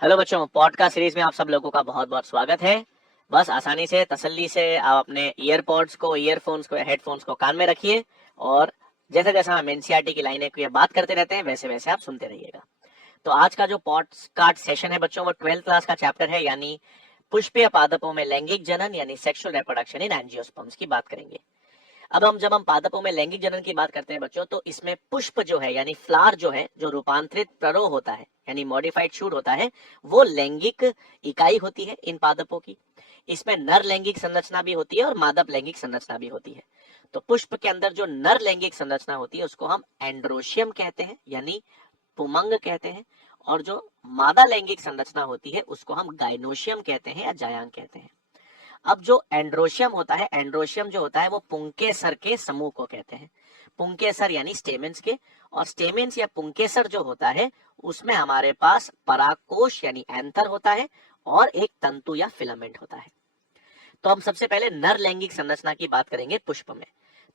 Hello बच्चों, podcast series में आप सब लोगों का बहुत बहुत स्वागत है। बस आसानी से तसल्ली से आप अपने ईयरपॉड्स को, ईयरफोन्स को या हेडफोन्स को कान में रखिए और जैसे जैसा हम एनसीईआरटी की लाइनें की बात करते रहते हैं वैसे वैसे आप सुनते रहिएगा। तो आज का जो पॉडकास्ट सेशन है बच्चों, वो 12th क्लास का चैप्टर है, यानी पुष्पीय पादपों में लैंगिक जनन यानी सेक्सुअल रिप्रोडक्शन इन एंजियोस्पर्म्स की बात करेंगे। अब जब हम पादपों में लैंगिक जनन की बात करते हैं बच्चों, तो इसमें पुष्प जो है यानी फ्लावर जो है, जो रूपांतरित प्ररोह होता है यानी मॉडिफाइड शूट होता है, वो लैंगिक इकाई होती है इन पादपों की। इसमें नर लैंगिक संरचना भी होती है और मादा लैंगिक संरचना भी होती है। तो पुष्प के अंदर जो नर लैंगिक संरचना होती है उसको हम एंड्रोशियम कहते हैं यानी पुमंग कहते हैं, और जो मादा लैंगिक संरचना होती है उसको हम गाइनोशियम कहते हैं या जायांग कहते हैं। अब जो एंड्रोशियम होता है, एंड्रोशियम जो होता है वो पुंकेसर के समूह को कहते हैं। पुंकेसर यानी स्टेमेंस के, और स्टेमेंस या पुंकेसर जो होता है उसमें हमारे पास परागकोश यानी एंथर होता है और एक तंतु या फिलामेंट होता है। तो हम सबसे पहले नर लैंगिक संरचना की बात करेंगे पुष्प में।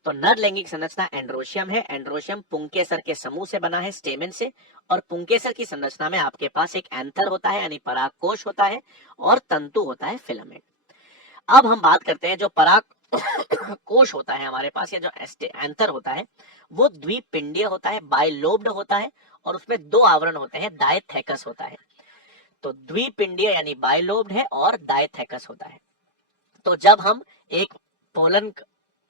तो नर लैंगिक संरचना एंड्रोशियम है। एंड्रोशियम पुंकेसर के समूह से बना है, स्टेमेन से, और पुंकेसर की संरचना में आपके पास एक एंथर होता है यानी परागकोश होता है और तंतु होता है फिलामेंट। अब हम बात करते हैं जो पराग कोश होता है हमारे पास, या जो एंथर होता है वो द्विपिंडीय होता है, बाइलोब्ड होता है, और उसमें दो आवरण होते हैं, डायथेकस होता है। तो द्विपिंडीय यानी बाइलोब्ड है और डायथेकस होता है। तो जब हम एक पोलन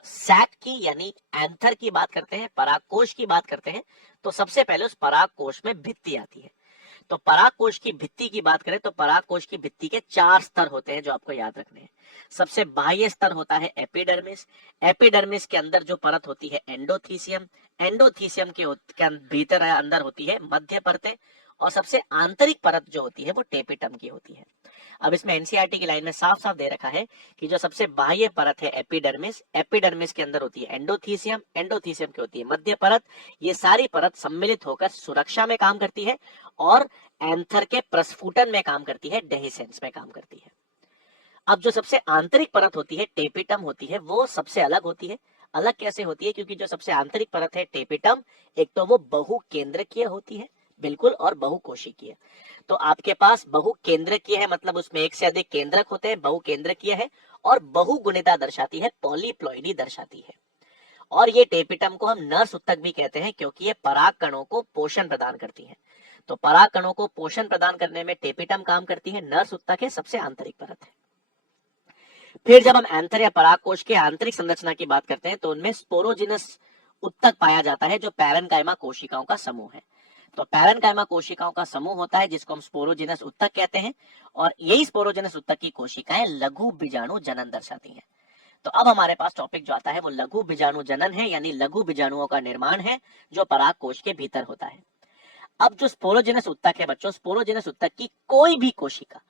सैक की यानी एंथर की बात करते हैं, परागकोश की बात करते हैं, तो सबसे पहले उस परागकोश में भित्ति आती है। तो परागकोश की भित्ति की बात करें तो परागकोश की भित्ति के 4 स्तर होते हैं जो आपको याद रखने हैं। सबसे बाह्य स्तर होता है एपिडर्मिस। एपिडर्मिस के अंदर जो परत होती है एंडोथीसियम। एंडोथीसियम के भीतर अंदर होती है मध्य परतें, और सबसे आंतरिक परत जो होती है वो टेपिटम की होती है। अब इसमें एनसीईआरटी की लाइन में साफ साफ दे रखा है कि जो सबसे बाह्य परत है एपिडर्मिस, एपिडर्मिस के अंदर होती है एंडोथीसियम, एंडोथीसियम की होती है मध्य परत। ये सारी परत सम्मिलित होकर सुरक्षा में काम करती है और एंथर के प्रस्फुटन में काम करती है, डेहिसेंस में काम करती है। अब जो सबसे आंतरिक परत होती है टेपिटम होती है, वो सबसे अलग होती है। अलग कैसे होती है? क्योंकि जो सबसे आंतरिक परत है टेपिटम, एक तो वो बहुकेंद्रकीय होती है बिल्कुल, और बहुकोशिकीय। तो आपके पास बहुकेंद्रकीय है मतलब उसमें एक से अधिक केंद्रक होते हैं, बहुकेंद्रकीय है, और बहुगुणिता दर्शाती है, पॉलीप्लॉइडी दर्शाती है। और ये टेपिटम को हम नर्स उत्तक भी कहते हैं क्योंकि ये पराग कणों को पोषण प्रदान करती है। तो पराग कणों को पोषण प्रदान करने में टेपिटम काम करती है, नर्स उत्तक है सबसे आंतरिक परत है। फिर जब हम एंथर या परागकोश के आंतरिक संरचना की बात करते हैं तो उनमें स्पोरोजिनस उत्तक पाया जाता है जो पैरेन्काइमा कोशिकाओं का समूह है। तो पैरेन्काइमा कोशिकाओं का समूह होता है जिसको हम स्पोरोजिनस उत्तक कहते हैं, और यही स्पोरोजिनस उत्तक की कोशिकाएं लघु बीजाणु जनन दर्शाती हैं। तो अब हमारे पास टॉपिक जो आता है वो लघु बीजाणु जनन है, यानी लघु बीजाणुओं का निर्माण है जो पराग कोश के भीतर होता है। अब जो स्पोरोजिनस उत्तक है बच्चों, स्पोरोजिनस उत्तक की कोई भी कोशिका,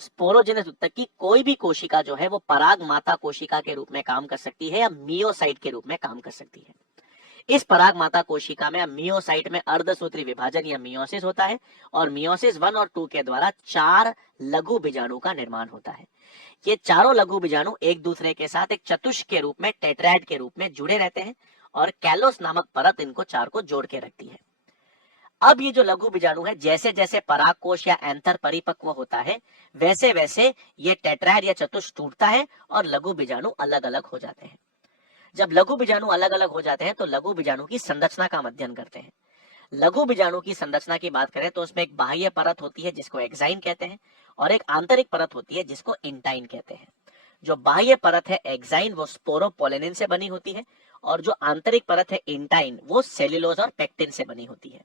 स्पोरोजिनस उत्तक की कोई भी कोशिका जो है वो पराग माता कोशिका के रूप में काम कर सकती है या मियोसाइट के रूप में काम कर सकती है। इस पराग माता कोशिका में मियोसाइट में अर्धसूत्री विभाजन या मियोसिस होता है, और मियोसिस 1 और 2 के द्वारा 4 लघु बीजाणु का निर्माण होता है। ये चारों लघु बीजाणु एक दूसरे के साथ एक चतुष्क के रूप में, टेट्राएड के रूप में जुड़े रहते हैं, और कैलोस नामक परत इनको चार को जोड़ के रखती है। अब ये जो लघु बीजाणु है, जैसे जैसे परागकोश या एंथर परिपक्व होता है वैसे वैसे ये टेट्राएड या चतुष्क टूटता है और लघु बीजाणु अलग अलग हो जाते हैं। जब लघु बीजाणु अलग अलग हो जाते हैं तो लघु बीजाणु की संरचना का अध्ययन करते हैं। लघु बीजाणु की संरचना की बात करें तो उसमें एक बाह्य परत होती है जिसको एक्साइन कहते हैं, और एक आंतरिक परत होती है जिसको इंटाइन कहते हैं। जो बाह्य परत है एक्साइन वो स्पोरोपोलेनिन से बनी होती है, और जो आंतरिक परत है इंटाइन वो सेल्यूलोज और पेक्टिन से बनी होती है।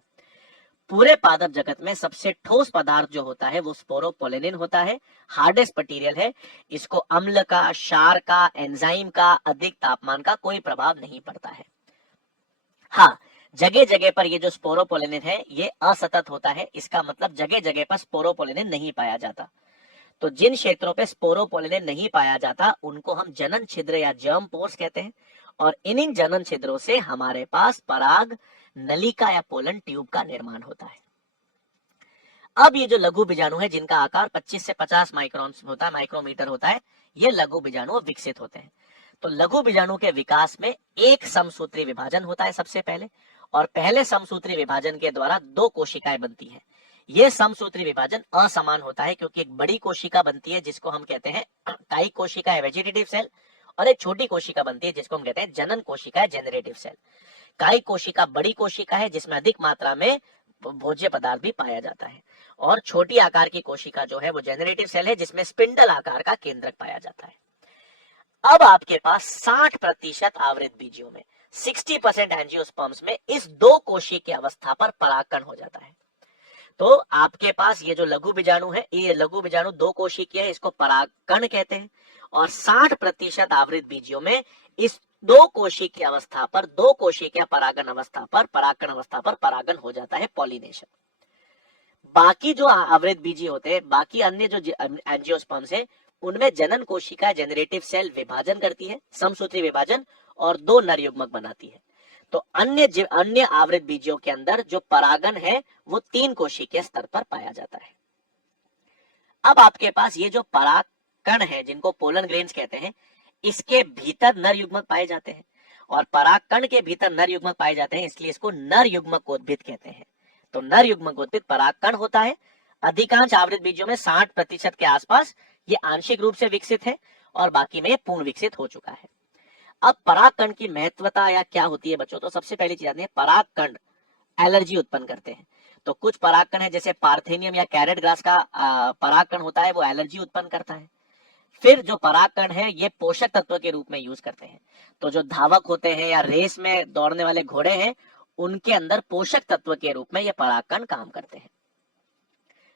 पूरे पादप जगत में सबसे ठोस पदार्थ जो होता है वो स्पोरोपोलेनिन होता है, हार्डेस्ट मटेरियल है। इसको अम्ल का, क्षार का, एंजाइम का, अधिक तापमान का कोई प्रभाव नहीं पड़ता है। हाँ, जगह जगह पर ये जो स्पोरोपोलेनिन है ये असतत होता है, इसका मतलब जगह जगह पर स्पोरोपोलेनिन नहीं पाया जाता। तो जिन क्षेत्रों पे स्पोरोपोलेनिन नहीं पाया जाता उनको हम जनन छिद्र या जर्म पोर्स कहते हैं, और इन जनन छिद्रों से हमारे पास पराग नलिका या पोलन ट्यूब का निर्माण होता है। अब ये जो लघु बीजाणु है जिनका आकार 25 से 50 माइक्रोन होता है, माइक्रोमीटर होता है, ये लघु बीजाणु विकसित होते हैं। तो लघु बीजाणु के विकास में एक समसूत्री विभाजन होता है सबसे पहले, और पहले समसूत्री विभाजन के द्वारा दो कोशिकाएं बनती हैं। ये समसूत्री विभाजन असमान होता है क्योंकि एक बड़ी कोशिका बनती है जिसको हम कहते हैं कायिक कोशिका है वेजिटेटिव सेल, और एक छोटी कोशिका बनती है जिसको हम कहते हैं जनन कोशिका है जेनरेटिव सेल। कायिक कोशिका बड़ी कोशिका है जिसमें अधिक मात्रा में भोज्य पदार्थ भी पाया जाता है, और छोटी आकार की कोशिका जो है वो जेनरेटिव सेल है जिसमें स्पिंडल आकार का केंद्रक पाया जाता है। अब आपके पास 60% आवृत बीजियों में 60% एंजियोस्पर्म्स में इस दो कोशिकीय की अवस्था पर परागकण हो जाता है। तो आपके पास ये जो लघु बीजाणु है, ये लघु बीजाणु दो कोशिकीय है, इसको परागकण कहते हैं। और 60% आवृत बीजियों में इस दो कोशिकीय अवस्था पर, दो कोशिकीय परागण अवस्था पर, परागकण अवस्था पर परागण हो जाता है, पॉलिनेशन। बाकी जो आवृत बीजी होते हैं, बाकी अन्य जो एंजियोस्पर्म्स है, उनमें जनन कोशिका जेनरेटिव सेल विभाजन करती है, समसूत्री विभाजन, और दो नर युग्मक बनाती है। तो अन्य आवृत बीजियों के अंदर जो परागण है वो 3 कोशिकीय स्तर पर पाया जाता है। अब आपके पास ये जो परागकण है जिनको पोलन ग्रेन्स कहते हैं, इसके भीतर नर युग्मक पाए जाते हैं, और परागकण के भीतर नर युग्मक पाए जाते हैं, इसलिए इसको नर युग्मकोद्भिद कहते हैं। तो नर युग्मकोद्भिद परागकण होता है। अधिकांश आवृत बीजों में 60% के आसपास ये आंशिक रूप से विकसित है, और बाकी में पूर्ण विकसित हो चुका है। अब परागकण की महत्वता या क्या होती है बच्चों, तो सबसे पहली चीज आती है, परागकण एलर्जी उत्पन्न करते हैं। तो कुछ परागकण है जैसे पार्थेनियम या कैरेट ग्रास का परागकण होता है, वो एलर्जी उत्पन्न करता है। फिर जो परागकण है ये पोषक तत्व के रूप में यूज करते हैं। तो जो धावक होते हैं या रेस में दौड़ने वाले घोड़े हैं, उनके अंदर पोषक तत्व के रूप में ये परागकण काम करते हैं।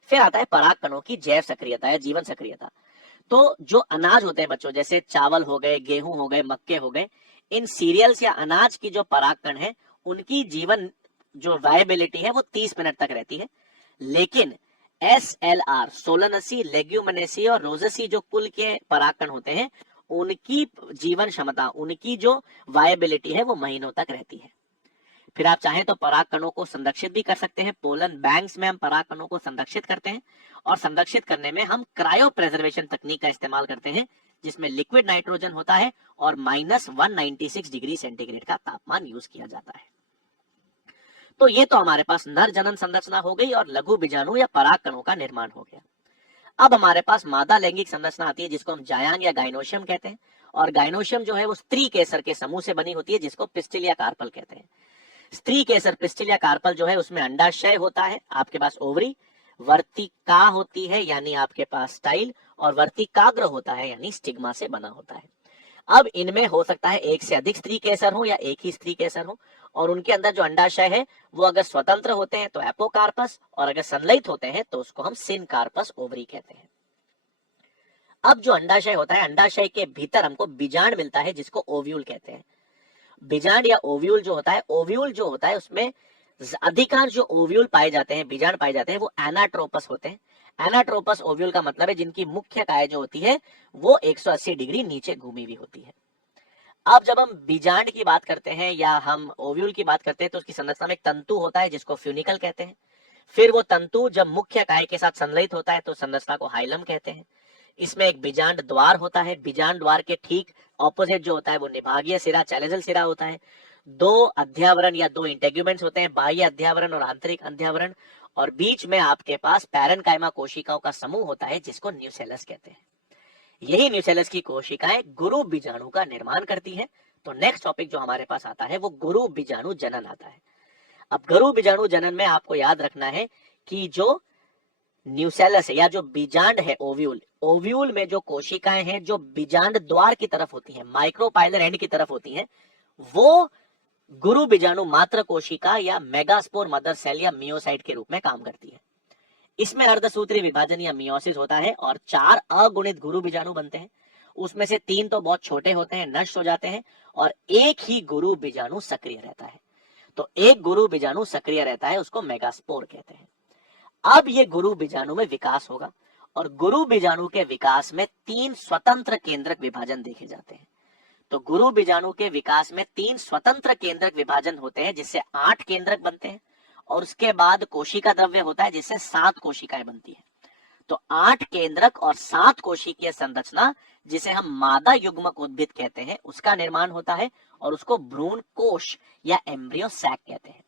फिर आता है परागकणों की जैव सक्रियता या जीवन सक्रियता। तो जो अनाज होते हैं बच्चों, जैसे चावल हो गए, गेहूं हो गए, मक्के हो गए, इन सीरियल्स या अनाज की जो परागकण है उनकी जीवन जो वायबिलिटी है वो 30 मिनट तक रहती है। लेकिन SLR, सोलनेसी, लेग्यूमिनेसी और रोजेसी जो कुल के परागकण होते हैं, उनकी जीवन क्षमता, उनकी जो वायबिलिटी है वो महीनों तक रहती है। फिर आप चाहें तो परागकणों को संरक्षित भी कर सकते हैं। पोलन बैंक्स में हम परागकणों को संरक्षित करते हैं, और संरक्षित करने में हम क्रायो प्रेजर्वेशन तकनीक का इस्तेमाल करते हैं, जिसमें लिक्विड नाइट्रोजन होता है और -196 डिग्री सेंटीग्रेड का तापमान यूज किया जाता है। तो ये तो हमारे पास नर जनन संरचना हो गई और लघु बीजाणु या परागकणों का निर्माण हो गया। अब हमारे पास मादा लैंगिक संरचना आती है जिसको हम जायांग या गाइनोशियम कहते हैं, और गाइनोशियम जो है वो स्त्री केसर के समूह से बनी होती है जिसको पिस्टिल या कार्पल कहते हैं। स्त्री केसर, पिस्टिल या कार्पल जो है उसमें अंडाशय होता है, आपके पास ओवरी, वर्तिका होती है यानी आपके पास स्टाइल, और वर्तिकाग्र होता है यानी स्टिग्मा से बना होता है। अब इनमें हो सकता है एक से अधिक स्त्री केसर हो या एक ही स्त्री केसर हो, और उनके अंदर जो अंडाशय है वो अगर स्वतंत्र होते हैं तो एपोकार्पस, और अगर संलयित होते हैं तो उसको हम सिनकार्पस ओवरी कहते हैं। अब जो अंडाशय होता है, अंडाशय के भीतर हमको बीजांड मिलता है जिसको ओव्यूल कहते हैं। बीजांड या ओव्यूल जो होता है, ओव्यूल जो होता है उसमें अधिकांश जो ओव्यूल पाए जाते हैं, बीजांड पाए जाते हैं, वो एनाट्रोपस होते हैं। एनाट्रोपस ओव्यूल का मतलब है जिनकी मुख्य काय जो होती है वो 180 डिग्री नीचे घूमी हुई होती है। अब जब हम बीजांड की बात करते हैं या हम ओव्यूल की बात करते हैं तो उसकी संरचना में एक तंतु होता है जिसको फ्यूनिकल कहते हैं। फिर वो तंतु जब मुख्य काय के साथ संलयित होता है तो संरचना को हाइलम कहते हैं। इसमें एक बीजांड द्वार होता है। बीजांड द्वार के ठीक ऑपोजिट जो होता है वो निभागीय सिरा, चैलेजल सिरा होता है। 2 अध्यावरण या 2 इंटेग्यूमेंट्स होते हैं, बाह्य अध्यावरण और आंतरिक अध्यावरण, और बीच में आपके पास पैरेनकाइमा कोशिकाओं का समूह होता है जिसको न्यूसेलस कहते हैं। यही न्यूसेलस की कोशिकाएं गुरु बीजाणु का निर्माण करती हैं। तो नेक्स्ट टॉपिक जो हमारे पास आता है वो गुरु बीजाणु जनन आता है। अब गुरु बीजाणु जनन में आपको याद रखना है कि जो न्यूसेलस है या जो बीजांड है ओव्यूल, ओव्यूल में जो कोशिकाएं हैं जो बीजांड द्वार की तरफ होती हैं, माइक्रोपाइलर एंड की तरफ होती हैं, वो गुरु बीजाणु मात्र कोशिका या मेगास्पोर मदर सेल या मियोसाइट के रूप में काम करती है। इसमें अर्धसूत्री विभाजन या मियोसिस होता है और 4 अगुणित गुरु बीजाणु बनते हैं। उसमें से 3 तो बहुत छोटे होते हैं, नष्ट हो जाते हैं, और एक ही गुरु बीजाणु सक्रिय रहता है। तो एक गुरु बीजाणु सक्रिय रहता है, उसको मेगास्पोर कहते हैं। अब ये गुरु बीजाणु में विकास होगा, और गुरु बीजाणु के विकास में 3 स्वतंत्र केंद्रक विभाजन देखे जाते हैं। तो गुरु बीजाणु के विकास में 3 स्वतंत्र केंद्रक विभाजन होते हैं जिससे 8 केंद्रक बनते हैं, और उसके बाद कोशिका द्रव्य होता है जिससे 7 कोशिकाएं बनती है। तो 8 केंद्रक और 7 कोशिकीय संरचना जिसे हम मादा युग्मक उद्भिद कहते हैं उसका निर्माण होता है, और उसको भ्रूण कोश या एम्ब्रियो सैक कहते हैं।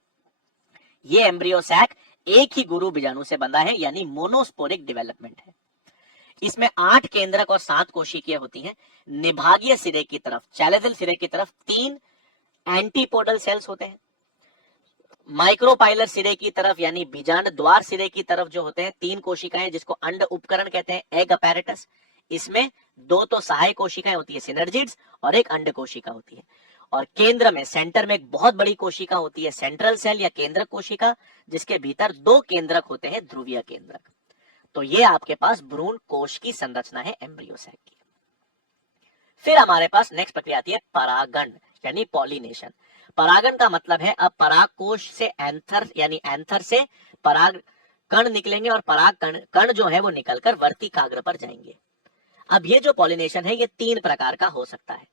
ये एम्ब्रियो सैक एक ही गुरु बीजाणु से बंधा है, यानी मोनोस्पोरिक डेवलपमेंट है। इसमें 8 केंद्रक और 7 कोशिकीय होती हैं। निभागीय सिरे की तरफ, चैलेजल सिरे की तरफ 3 एंटीपोडल सेल्स होते हैं। माइक्रोपाइलर सिरे की तरफ यानी बीजांड द्वार सिरे की तरफ जो होते हैं 3 कोशिकाएं, जिसको अंड उपकरण कहते हैं, एग अपैरेटस। इसमें 2 तो सहायक कोशिकाएं होती है, सिनर्जिड्स, और एक अंड कोशिका होती है। और केंद्र में, सेंटर में एक बहुत बड़ी कोशिका होती है, सेंट्रल सेल या केंद्रक कोशिका, जिसके भीतर 2 केंद्रक होते हैं, ध्रुवीय केंद्रक। तो ये आपके पास भ्रूण कोश की संरचना है एम्ब्रियो सैक की। फिर हमारे पास नेक्स्ट प्रक्रिया आती है परागण यानी पॉलिनेशन। परागण का मतलब है अब पराग कोश से एंथर यानी एंथर से पराग कण निकलेंगे और पराग कण जो है वो निकलकर वर्तिकाग्र पर जाएंगे। अब ये जो पॉलिनेशन है ये 3 प्रकार का हो सकता है।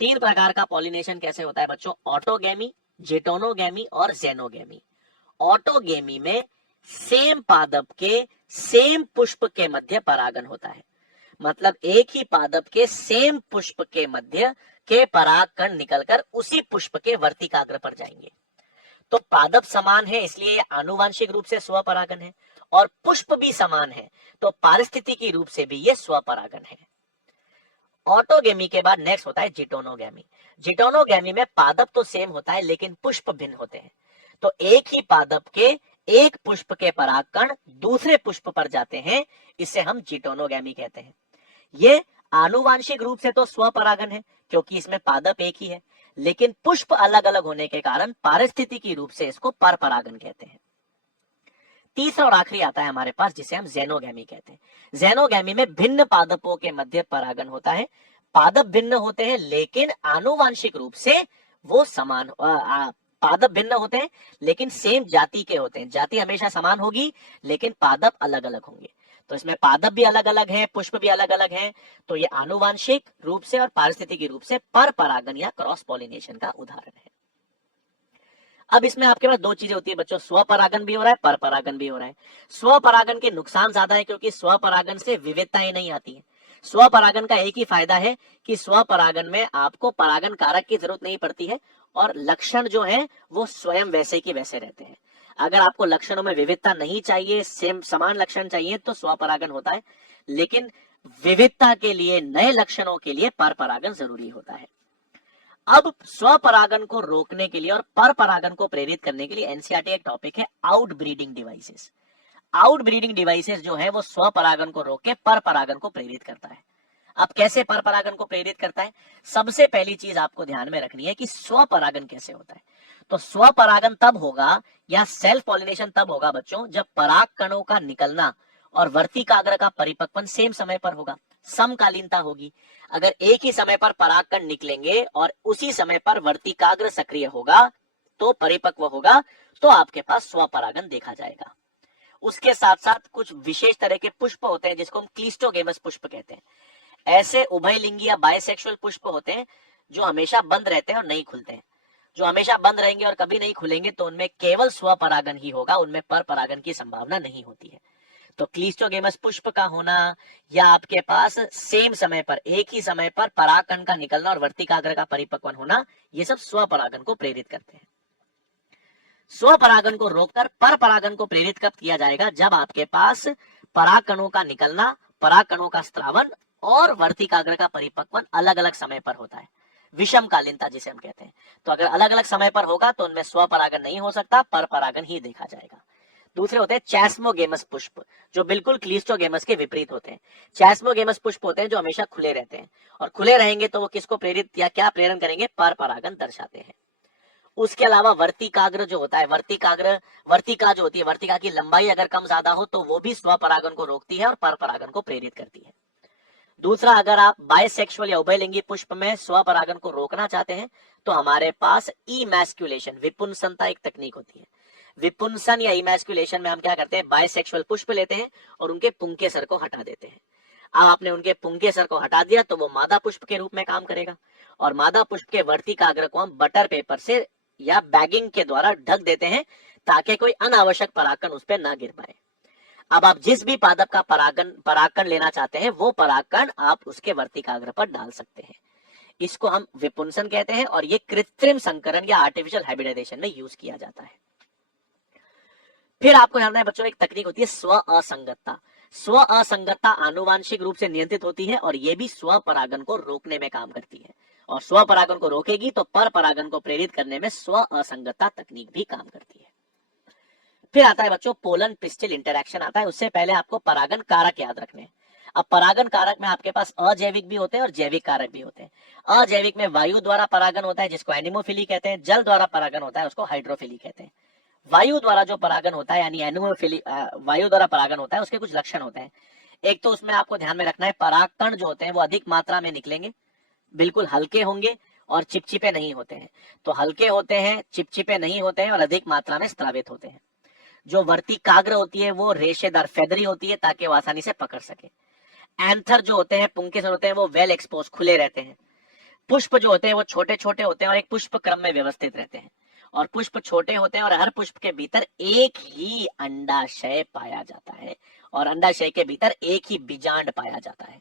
3 प्रकार का पॉलिनेशन कैसे होता है बच्चों? ऑटोगेमी, जिटोनोगेमी और जेनोगेमी। ऑटोगेमी में सेम पादप के सेम पुष्प के मध्य परागण होता है, मतलब एक ही पादप के सेम पुष्प के मध्य के पराग कण निकलकर उसी पुष्प के वर्तिकाग्र पर जाएंगे। तो पादप समान है इसलिए ये आनुवांशिक रूप से स्वपरागण है, और पुष्प भी समान है तो पारिस्थितिकी रूप से भी ये स्वपरागण है। ऑटोगेमी के बाद नेक्स्ट होता है जिटोनोगेमी। जिटोनोगेमी में पादप तो सेम होता है लेकिन पुष्प भिन्न होते हैं। तो एक ही पादप के एक पुष्प के परागकण दूसरे पुष्प पर जाते हैं, इसे हम जिटोनोगेमी कहते हैं। ये आनुवांशिक रूप से तो स्वपरागण है क्योंकि इसमें पादप एक ही है, लेकिन पुष्प अलग अलग होने के कारण पारिस्थितिकी रूप से इसको परपरागण कहते हैं। तीसरा और आखिरी आता है हमारे पास जिसे हम जेनोगेमी कहते हैं। जेनोगेमी में भिन्न पादपों के मध्य परागण होता है। पादप भिन्न होते हैं लेकिन आनुवांशिक रूप से वो समान, पादप भिन्न होते हैं लेकिन सेम जाति के होते हैं। जाति हमेशा समान होगी लेकिन पादप अलग अलग होंगे। तो इसमें पादप भी अलग अलग है, पुष्प भी अलग अलग है। तो ये आनुवांशिक रूप से और पारिस्थितिकी रूप से परपरागण या क्रॉस पॉलिनेशन का उदाहरण है। अब इसमें आपके पास 2 चीजें होती है बच्चों, स्वपरागण भी हो रहा है, परपरागण भी हो रहा है। स्वपरागण के नुकसान ज्यादा है क्योंकि स्वपरागण से विविधताएं नहीं आती है। स्वपरागण का एक ही फायदा है कि स्वपरागण में आपको परागण कारक की जरूरत नहीं पड़ती है और लक्षण जो है वो स्वयं वैसे के वैसे रहते हैं। अगर आपको लक्षणों में विविधता नहीं चाहिए, सेम समान लक्षण चाहिए तो स्वपरागण होता है, लेकिन विविधता के लिए, नए लक्षणों के लिए परपरागण जरूरी होता है। अब स्वपरागण को रोकने के लिए और परपरागण को प्रेरित करने के लिए एनसीईआरटी एक टॉपिक है आउटब्रीडिंग डिवाइसेस। आउटब्रीडिंग डिवाइसेस जो है वो स्वपरागण को रोक के परपरागण को प्रेरित करता है। अब कैसे परपरागण को प्रेरित करता है? सबसे पहली चीज आपको ध्यान में रखनी है कि स्वपरागण कैसे होता है। तो स्वपरागण तब होगा या सेल्फ पॉलिनेशन तब होगा बच्चों जब पराग कणों का निकलना और वर्तिकाग्र का परिपक्वन सेम समय पर होगा, समकालीनता होगी। अगर एक ही समय पर परागकण निकलेंगे और उसी समय पर वर्तिकाग्र सक्रिय होगा तो परिपक्व होगा, तो आपके पास स्वपरागण देखा जाएगा। उसके साथ साथ कुछ विशेष तरह के पुष्प होते हैं जिसको हम क्लिस्टोगेमस पुष्प कहते हैं। ऐसे उभयलिंगी या बायसेक्सुअल पुष्प होते हैं जो हमेशा बंद रहते हैं और नहीं खुलते हैं। जो हमेशा बंद रहेंगे और कभी नहीं खुलेंगे तो उनमें केवल स्वपरागण ही होगा, उनमें परपरागण की संभावना नहीं होती है। तो क्लिस्टोगेमस पुष्प का होना या आपके पास सेम समय पर, एक ही समय पर परागकण का निकलना और वर्तिकाग्र का परिपक्वन होना, ये सब स्वपरागण को प्रेरित करते हैं। स्वपरागण को रोककर परपरागण को प्रेरित कब किया जाएगा? जब आपके पास परागकणों का निकलना, परागकणों का स्त्रावन और वर्तिकाग्र का परिपक्वन अलग अलग समय पर होता है, विषम कालीनता जिसे हम कहते हैं। तो अगर अलग अलग समय पर होगा तो उनमें स्वपरागण नहीं हो सकता, परपरागण ही देखा जाएगा। दूसरे होते हैं चैस्मोगेमस पुष्प, जो बिल्कुल क्लिस्टोगेमस के विपरीत होते हैं। चैस्मोगेमस पुष्प होते हैं जो हमेशा खुले रहते हैं, और खुले रहेंगे तो वो किसको प्रेरित या क्या प्रेरण करेंगे? परपरागण दर्शाते हैं। उसके अलावा वर्तिकाग्र जो होता है, वर्तिका जो होती है, वर्तिका की लंबाई अगर कम ज्यादा हो तो वो भी स्वपरागण को रोकती है और परपरागण को प्रेरित करती है। दूसरा, अगर आप बायसेक्सुअल या उभयलिंगी पुष्प में स्वपरागण को रोकना चाहते हैं तो हमारे पास इमैस्कुलेशन, विपुंसनता एक तकनीक होती है। विपुंसन या इमैस्कुलेशन में हम क्या करते हैं? बायसेक्सुअल पुष्प लेते हैं और उनके पुंकेसर को हटा देते हैं। अब आपने उनके पुंकेसर को हटा दिया तो वो मादा पुष्प के रूप में काम करेगा, और मादा पुष्प के वर्तिकाग्र को हम बटर पेपर से या बैगिंग के द्वारा ढक देते हैं ताकि कोई अनावश्यक परागकण उस पर ना गिर पाए। अब आप जिस भी पादप का परागकण लेना चाहते हैं वो परागकण आप उसके वर्तिकाग्र पर डाल सकते हैं। इसको हम विपुंसन कहते हैं और ये कृत्रिम संकरण या आर्टिफिशियल हाइब्रिडाइजेशन में यूज किया जाता है। फिर आपको ध्यान रखना है बच्चों, एक तकनीक होती है स्व असंगतता। स्व असंगतता आनुवांशिक रूप से नियंत्रित होती है और ये भी स्व परागन को रोकने में काम करती है, और स्व परागन को रोकेगी तो पर परागन को प्रेरित करने में स्व असंगतता तकनीक भी काम करती है। फिर आता है बच्चों पोलन पिस्टिल इंटरैक्शन आता है। उससे पहले आपको परागन कारक याद रखने हैं। अब परागन कारक में आपके पास अजैविक भी होते हैं और जैविक कारक भी होते हैं। अजैविक में वायु द्वारा परागन होता है जिसको एनिमोफिली कहते हैं, जल द्वारा परागन होता है उसको हाइड्रोफिली कहते हैं। वायु द्वारा जो परागन होता है यानी एनिमोफिली, वायु द्वारा परागन होता है उसके कुछ लक्षण होते हैं। एक तो उसमें आपको ध्यान में रखना है परागकण जो होते हैं वो अधिक मात्रा में निकलेंगे, बिल्कुल हल्के होंगे और चिपचिपे नहीं होते हैं। तो हल्के होते हैं, चिपचिपे नहीं होते हैं और अधिक मात्रा में स्रावित होते हैं। जो वर्तिकाग्र होती है वो रेशेदार फेदरी होती है ताकि वो आसानी से पकड़ सके। एंथर जो होते हैं, पुंकेसर होते हैं, वो वेल एक्सपोज खुले रहते हैं। पुष्प जो होते हैं वो छोटे छोटे होते हैं और एक पुष्प क्रम में व्यवस्थित रहते हैं, और पुष्प छोटे होते हैं और हर पुष्प के भीतर एक ही अंडाशय पाया जाता है, और अंडाशय के भीतर एक ही बीजांड पाया जाता है।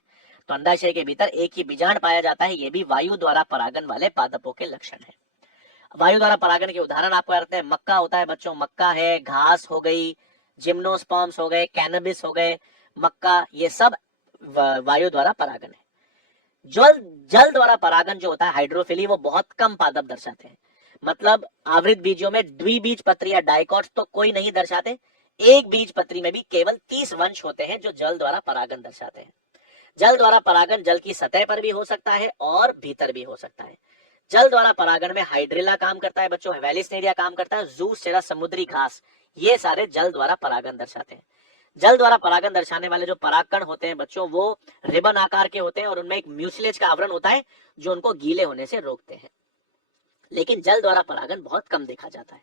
तो अंडाशय के भीतर एक ही बीजांड पाया जाता है, ये भी वायु द्वारा परागन वाले पादपों के लक्षण है। वायु द्वारा परागन के उदाहरण आपको याद रखते हैं, मक्का होता है बच्चों, मक्का है, घास हो गई, जिम्नोस्पर्म्स हो गए, कैनबिस हो गए, मक्का, ये सब वायु द्वारा परागन है। जल जल द्वारा परागन जो होता है हाइड्रोफिली, वो बहुत कम पादप दर्शाते हैं। मतलब आवृत बीजों में द्विबीज पत्री या डाइकॉट्स तो कोई नहीं दर्शाते, एक बीज पत्री में भी केवल 30 वंश होते हैं जो जल द्वारा परागन दर्शाते हैं। जल द्वारा परागन जल की सतह पर भी हो सकता है और भीतर भी हो सकता है। जल द्वारा परागन में हाइड्रिला काम करता है बच्चों, वेलिस्नेरिया काम करता है, जूसेरा समुद्री घास, ये सारे जल द्वारा परागन दर्शाते हैं। जल द्वारा परागन दर्शाने वाले जो परागकण होते हैं बच्चों वो रिबन आकार के होते हैं और उनमें एक म्यूसिलेज का आवरण होता है जो उनको गीले होने से रोकते हैं। लेकिन जल द्वारा परागन बहुत कम देखा जाता है।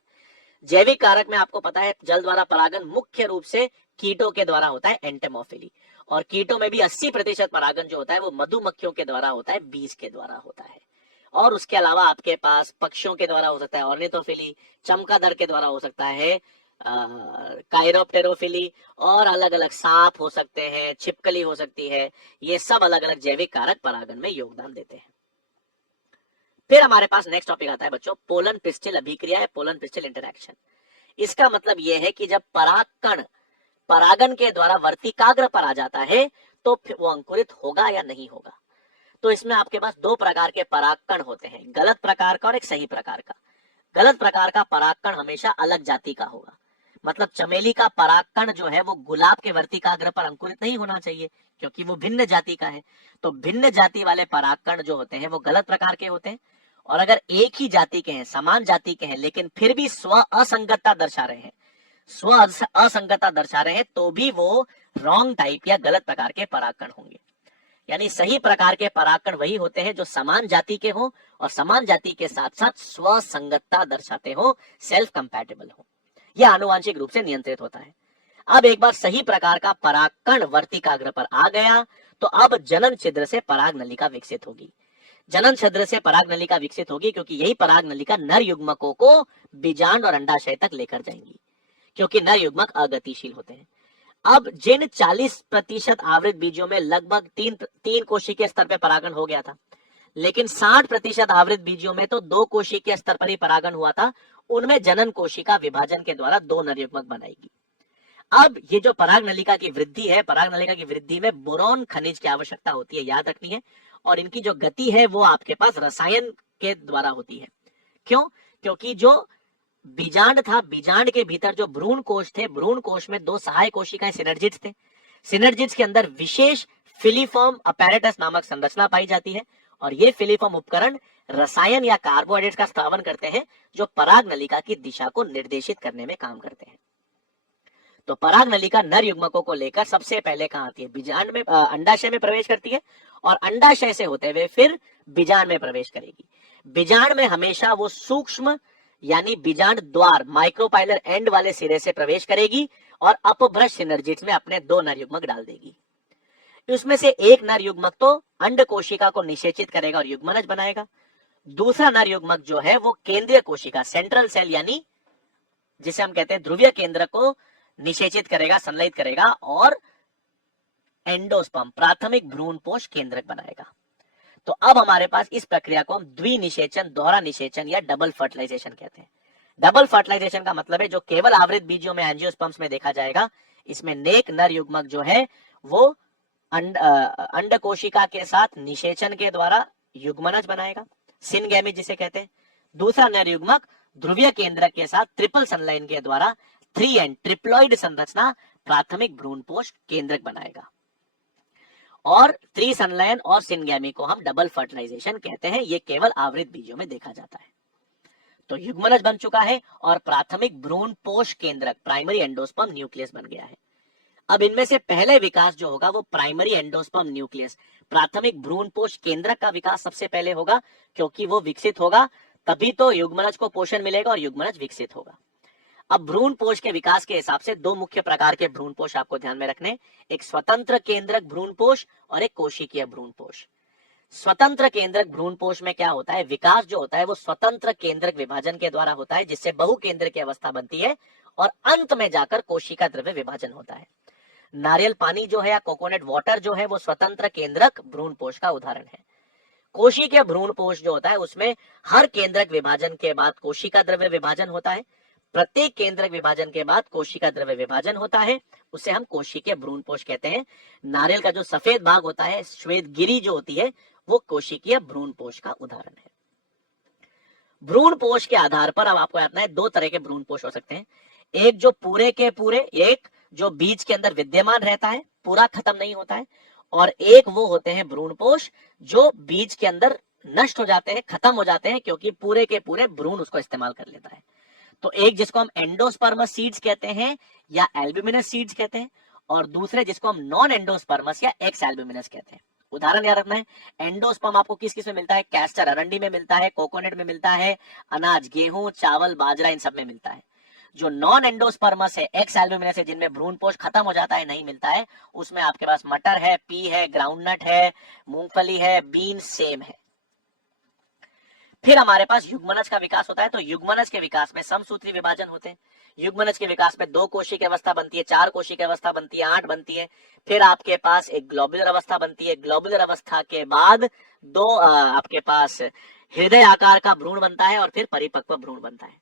जैविक कारक में आपको पता है जल द्वारा परागन मुख्य रूप से कीटों के द्वारा होता है, एंटेमोफिली, और कीटों में भी 80% परागन जो होता है वो मधुमक्खियों के द्वारा होता है, बीज के द्वारा होता है। और उसके अलावा आपके पास पक्षियों के द्वारा हो सकता है ऑर्निथोफिली, चमगादड़ के द्वारा हो सकता है काइरोप्टेरोफिली, और अलग अलग सांप हो सकते हैं, छिपकली हो सकती है। ये सब अलग अलग जैविक कारक परागन में योगदान देते हैं। फिर हमारे पास नेक्स्ट टॉपिक आता है बच्चों पोलन पिस्टिल अभिक्रिया है, पोलन पिस्टिल इंटरैक्शन। इसका मतलब यह है कि जब परागकण परागन के द्वारा वर्तिकाग्र पर आ जाता है तो फिर वो अंकुरित होगा या नहीं होगा। तो इसमें आपके पास दो प्रकार के परागकण होते हैं, गलत प्रकार का और एक सही प्रकार का। गलत प्रकार का परागकण हमेशा अलग जाति का होगा। मतलब चमेली का परागकण जो है वो गुलाब के वर्तिकाग्र पर अंकुरित नहीं होना चाहिए क्योंकि वो भिन्न जाति का है। तो भिन्न जाति वाले परागकण जो होते हैं वो गलत प्रकार के होते हैं। और अगर एक ही जाति के हैं, समान जाति के हैं, लेकिन फिर भी स्व असंगतता दर्शा रहे हैं, स्व असंगतता दर्शा रहे हैं, तो भी वो रॉन्ग टाइप या गलत प्रकार के परागकण होंगे। यानी सही प्रकार के परागकण वही होते हैं जो समान जाति के हों और समान जाति के साथ साथ स्व संगतता दर्शाते हो, सेल्फ कंपैटिबल हो। यह आनुवांशिक रूप से नियंत्रित होता है। अब एक बार सही प्रकार का परागकण वर्तिकाग्र पर आ गया तो अब जनन छिद्र से पराग नलिका विकसित होगी। जनन छिद्र से पराग नलिका विकसित होगी क्योंकि यही पराग नलिका नर युग्मकों को बीजांड और अंडाशय तक लेकर जाएंगी, क्योंकि नर युग्मक अगतिशील होते हैं। अब जिन 40% आवृत बीजों में लगभग तीन कोशिकीय स्तर पर परागन हो गया था, लेकिन 60% आवृत बीजों में तो 2 कोशिकीय स्तर पर ही परागन हुआ था, उनमें जनन कोशिका विभाजन के द्वारा 2 नर युग्मक बनाएगी। अब ये जो पराग नलिका की वृद्धि है, पराग नलिका की वृद्धि में बोरॉन खनिज की आवश्यकता होती है, याद रखनी है। और इनकी जो गति है वो आपके पास रसायन के द्वारा होती है। क्यों? क्योंकि जो बीजांड था, बीजांड के भीतर जो भ्रूण कोश थे, भ्रूण कोश में 2 सहायक कोशिकाएं सिनर्जिड्स थे। सिनर्जिड्स के अंदर विशेष फिलीफॉर्म अपैरेटस नामक संरचना पाई जाती है और ये फिलीफॉर्म उपकरण रसायन या कार्बोहाइड्रेट्स का स्रावन करते हैं जो पराग नलिका की दिशा को निर्देशित करने में काम करते हैं। तो पराग नलिका नर युग्मकों को लेकर सबसे पहले कहां आती है? बीजांड में, अंडाशय में प्रवेश करती है और अंडाशय से होते हुए फिर बीजांड में प्रवेश करेगी। बीजांड में हमेशा वो सूक्ष्म यानी बीजांड द्वार माइक्रोपाइलर एंड वाले सिरे से प्रवेश करेगी और अपभ्रश सिनर्जिड्स में अपने 2 नर युग्मक डाल देगी। उसमें से एक नर युग्मक तो अंड कोशिका को निषेचित करेगा और युग्मनज बनाएगा। दूसरा नर युग्मक जो है वो केंद्रीय कोशिका सेंट्रल सेल यानी जिसे हम कहते हैं ध्रुवीय केंद्र को निषेचित करेगा, संलयित करेगा और एंडोस्पर्म प्राथमिक भ्रूणपोष केंद्रक बनाएगा। तो अब हमारे पास इस प्रक्रिया को हम द्विनिषेचन, दोहरा निषेचन या डबल फर्टिलाइजेशन कहते हैं। डबल फर्टिलाइजेशन का मतलब है जो केवल आवृत बीजों में एंजियोस्पर्म्स में देखा जाएगा, इसमें नेक नर युग्मक जो है वो अंड कोशिका के साथ निषेचन के द्वारा युग्मनज बनाएगा, सिनगैमी जिसे कहते हैं। दूसरा नर युग्मक ध्रुवीय केंद्रक के साथ ट्रिपल संलयन के द्वारा 3N ट्रिप्लॉइड संरचना प्राथमिक भ्रूणपोष केंद्रक बनाएगा। और त्रिसंलयन और सिनगैमी को हम डबल फर्टिलाइजेशन कहते हैं। ये केवल आवृत बीजों में देखा जाता है। तो युग्मनज बन चुका है और प्राथमिक भ्रूणपोष केंद्रक प्राइमरी एंडोस्पर्म न्यूक्लियस बन गया है। अब इनमें से पहले विकास जो होगा वो प्राइमरी एंडोस्पर्म न्यूक्लियस, प्राथमिक भ्रूणपोष केंद्रक का विकास सबसे पहले होगा, क्योंकि वो विकसित होगा तभी तो युग्मनज को पोषण मिलेगा और युग्मनज विकसित होगा। अब भ्रूणपोष के विकास के हिसाब से दो मुख्य प्रकार के भ्रूणपोष आपको ध्यान में रखने, एक स्वतंत्र केंद्रक भ्रूणपोष और एक कोशिकीय भ्रूणपोष। स्वतंत्र केंद्रक भ्रूणपोष में क्या होता है, विकास जो होता है वो स्वतंत्र केंद्रक विभाजन के द्वारा होता है, जिससे बहुकेंद्र की अवस्था बनती है और अंत में जाकर कोशिका द्रव्य विभाजन होता है। नारियल पानी जो है या कोकोनट वाटर जो है वो स्वतंत्र केंद्रक भ्रूणपोष का उदाहरण है। कोशिकीय भ्रूणपोष जो होता है उसमें हर केंद्रक विभाजन के बाद कोशिका द्रव्य विभाजन होता है। प्रत्येक केंद्रक विभाजन के बाद कोशिका द्रव्य विभाजन होता है, उसे हम कोशिकीय भ्रूणपोष कहते हैं। नारियल का जो सफेद भाग होता है, श्वेत गिरी जो होती है, वो कोशिकीय भ्रूणपोष का उदाहरण है। भ्रूणपोष के आधार पर अब आपको याद है दो तरह के भ्रूणपोष हो सकते हैं, एक जो पूरे के पूरे, एक जो बीज के अंदर विद्यमान रहता है, पूरा खत्म नहीं होता है, और एक वो होते हैं भ्रूणपोष जो बीज के अंदर नष्ट हो जाते हैं, खत्म हो जाते हैं, क्योंकि पूरे के पूरे भ्रूण उसको इस्तेमाल कर लेता है। तो एक जिसको हम एंडोस्पर्मस सीड्स कहते हैं या एल्ब्यूमिनस सीड्स कहते हैं, और दूसरे जिसको हम नॉन एंडोस्पर्मस या एक्स एल्ब्यूमिनस कहते हैं। उदाहरण याद रखना है, एंडोस्पर्म आपको किस किस में मिलता है, कैस्टर अरंडी में मिलता है, कोकोनट में मिलता है, अनाज गेहूं चावल बाजरा इन सब में मिलता है। जो नॉन एंडोस्पर्मस है, एक्स एल्ब्यूमिनस है, जिनमें भ्रूणपोष खत्म हो जाता है, नहीं मिलता है, उसमें आपके पास मटर है, पी है, ग्राउंडनट है, मूंगफली है, बीन सेम है। फिर हमारे पास युग्मनज का विकास होता है। तो युग्मनज के विकास में समसूत्री विभाजन होते हैं। युग्मनज के विकास में 2 कोशिका अवस्था बनती है, 4 कोशिका अवस्था बनती है, 8 बनती है। फिर आपके पास एक ग्लोबुलर अवस्था बनती है। ग्लोबुलर अवस्था के बाद आपके पास हृदय आकार का भ्रूण बनता है और फिर परिपक्व भ्रूण बनता है।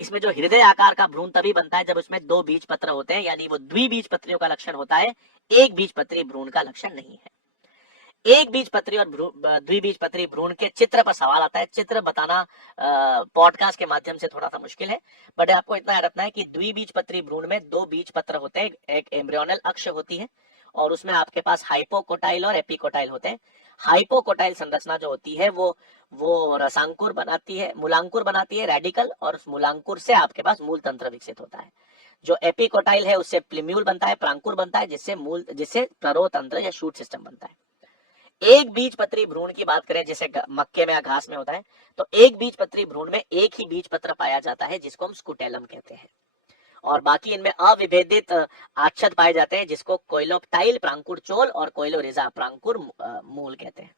इसमें जो हृदय आकार का भ्रूण तभी बनता है जब उसमें 2 बीजपत्र होते हैं, यानी वो द्विबीजपत्रियों का लक्षण होता है, एक बीजपत्री भ्रूण का लक्षण नहीं है। एक बीजपत्री और द्विबीजपत्री भ्रूण के चित्र पर सवाल आता है। चित्र बताना पॉडकास्ट के माध्यम से थोड़ा सा मुश्किल है, बट आपको इतना याद रखना है कि द्विबीजपत्री भ्रूण में 2 बीजपत्र होते हैं, एक एम्ब्रियोनल अक्ष होती है और उसमें आपके पास हाइपोकोटाइल और एपिकोटाइल होते हैं। हाइपोकोटाइल संरचना जो होती है वो रसांकुर बनाती है, मूलांकुर बनाती है, रेडिकल, और उस मूलांकुर से आपके पास मूल तंत्र विकसित होता है। जो एपिकोटाइल है उससे प्लिम्यूल बनता है, प्रांकुर बनता है, जिससे प्ररोतंत्र या शूट सिस्टम बनता है। एक बीजपत्री भ्रूण की बात करें, जैसे मक्के में या घास में होता है, तो एक बीजपत्री भ्रूण में एक ही बीजपत्र पाया जाता है, जिसको हम स्कुटेलम कहते हैं, और बाकी इनमें अविभेदित आच्छद पाए जाते हैं, जिसको कोइलोप्टाइल प्रांकुर चोल और कोइलोरिजा प्रांकुर मूल कहते हैं।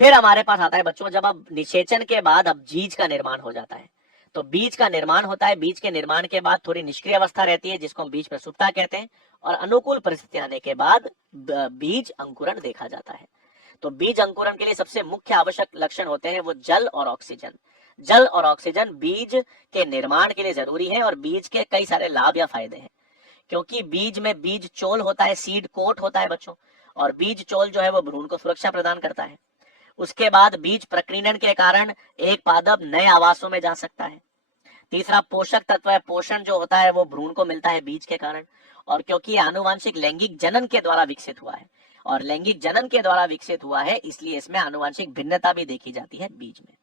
फिर हमारे पास आता है बच्चों, जब अब निषेचन के बाद अब बीज का निर्माण हो जाता है, तो बीज का निर्माण होता है। बीज के निर्माण के बाद थोड़ी निष्क्रिय अवस्था रहती है, जिसको हम बीज प्रसुप्ता कहते हैं, और अनुकूल परिस्थिति आने के बाद बीज अंकुरण देखा जाता है। तो बीज अंकुरण के लिए सबसे मुख्य आवश्यक लक्षण होते हैं वो जल और ऑक्सीजन। जल और ऑक्सीजन बीज के निर्माण के लिए जरूरी है, और बीज के कई सारे लाभ या फायदे हैं, क्योंकि बीज में बीज चोल होता है, सीड कोट होता है बच्चों, और बीज चोल जो है वो भ्रूण को सुरक्षा प्रदान करता है। उसके बाद बीज प्रकीर्णन के कारण एक पादप नए आवासों में जा सकता है। तीसरा पोषक तत्व है, पोषण जो होता है वो भ्रूण को मिलता है बीज के कारण, और क्योंकि ये आनुवांशिक लैंगिक जनन के द्वारा विकसित हुआ है, और लैंगिक जनन के द्वारा विकसित हुआ है, इसलिए इसमें आनुवांशिक भिन्नता भी देखी जाती है बीज में।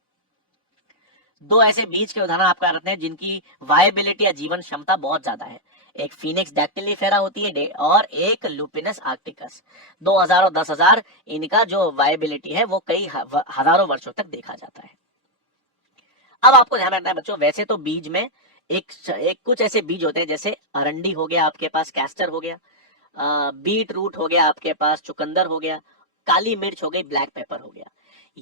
2 ऐसे बीज के उदाहरण आपको याद रखते हैं जिनकी वायबिलिटी या जीवन क्षमता बहुत ज्यादा है। एक फिनिक्स डैक्टिलीफेरा होती है और एक लुपिनस आर्क्टिकस। 2000 और 10,000 इनका जो वायबिलिटी है वो कई हजारों वर्षों तक देखा जाता है। अब आपको ध्यान रखना है बच्चों, वैसे तो बीज में एक कुछ ऐसे बीज होते हैं, जैसे अरंडी हो गया आपके पास, कैस्टर हो गया, बीट रूट हो गया आपके पास, चुकंदर हो गया, काली मिर्च हो गई, ब्लैक पेपर हो गया।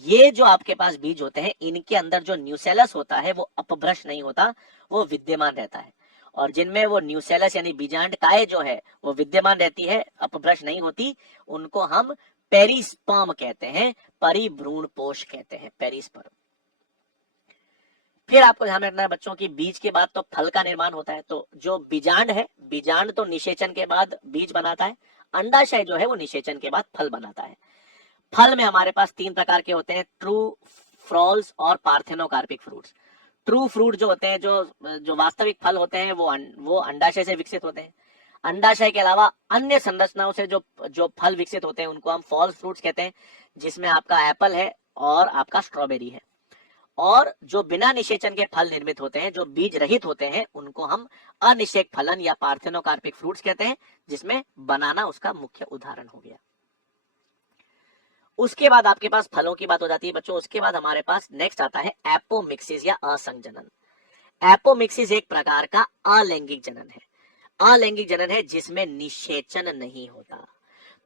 ये जो आपके पास बीज होते हैं, इनके अंदर जो न्यूसेलस होता है वो अपभ्रश नहीं होता, वो विद्यमान रहता है। और जिनमें वो न्यूसेलस यानी बीजांडकाय जो है वो विद्यमान रहती है, अपभ्रश नहीं होती, उनको हम पेरिस्पर्म कहते हैं, परिभ्रूणपोष कहते हैं, पेरिस्पर्म। फिर आपको ध्यान रखना है बच्चों की बीज के बाद तो फल का निर्माण होता है। तो जो बीजांड है, बीजांड तो निषेचन के बाद बीज बनाता है, अंडाशय जो है वो निषेचन के बाद फल बनाता है। फल में हमारे पास 3 प्रकार के होते हैं, ट्रू, फॉल्स और पार्थेनोकार्पिक फ्रूट्स। ट्रू फ्रूट जो होते हैं, जो जो वास्तविक फल होते हैं, वो अंडाशय से विकसित होते हैं। अंडाशय के अलावा अन्य संरचनाओं से जो जो फल विकसित होते हैं उनको हम फॉल्स फ्रूट्स कहते हैं, जिसमें आपका एप्पल है और आपका स्ट्रॉबेरी है। और जो बिना निषेचन के फल निर्मित होते हैं, जो बीज रहित होते हैं, उनको हम अनिषेक फलन या पार्थेनोकार्पिक फ्रूट्स कहते हैं, जिसमें बनाना उसका मुख्य उदाहरण हो गया। उसके बाद आपके पास फलों की बात हो जाती है बच्चों। उसके बाद हमारे पास नेक्स्ट आता है एपोमिक्सिस या असंजनन। एपोमिक्सिस एक प्रकार का अलैंगिक जनन है। अलैंगिक जनन है जिसमें निषेचन नहीं होता।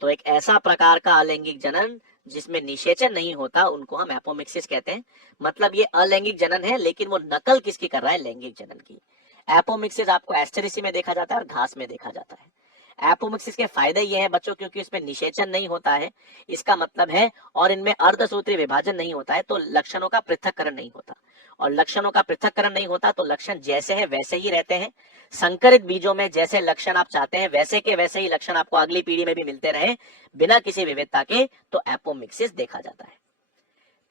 तो एक ऐसा प्रकार का अलैंगिक जनन जिसमें निषेचन नहीं होता, उनको हम एपोमिक्सिस कहते हैं। मतलब ये अलैंगिक जनन है, लेकिन वो नकल किसकी कर रहा है? लैंगिक जनन की। एपोमिक्सिस आपको एस्टेरेसी में देखा जाता है और घास में देखा जाता है। एपोमिक्सिस के फायदे ये हैं बच्चों, क्योंकि इसमें निषेचन नहीं होता है, इसका मतलब है, और इनमें अर्धसूत्री विभाजन नहीं होता है, तो लक्षणों का पृथक्करण नहीं होता। और लक्षणों का पृथक्करण नहीं होता तो लक्षण जैसे हैं वैसे ही रहते हैं। संकरित बीजों में जैसे लक्षण आप चाहते हैं वैसे के वैसे ही लक्षण आपको अगली पीढ़ी में भी मिलते रहे बिना किसी विविधता के, तो एपोमिक्सिस देखा जाता है।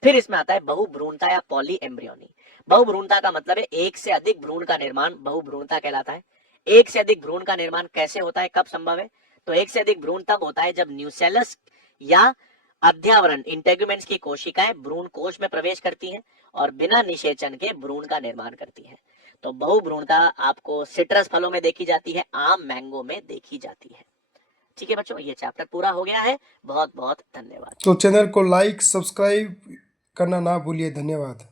फिर इसमें आता है बहुभ्रूणता या पॉली एम्ब्रियोनी। बहुभ्रूणता का मतलब है एक से अधिक भ्रूण का निर्माण बहुभ्रूणता कहलाता है। एक से अधिक भ्रूण का निर्माण कैसे होता है, कब संभव है? तो एक से अधिक भ्रूण तब होता है जब न्यूसेलस या अध्यावरण इंटेगुमेंट्स की कोशिकाएं भ्रूण कोश में प्रवेश करती हैं और बिना निषेचन के भ्रूण का निर्माण करती हैं। तो बहुभ्रूणता आपको सिट्रस फलों में देखी जाती है, आम, मैंगो में देखी जाती है। ठीक है बच्चों, ये चैप्टर पूरा हो गया है। बहुत बहुत धन्यवाद। तो चैनल को लाइक सब्सक्राइब करना ना भूलिए। धन्यवाद।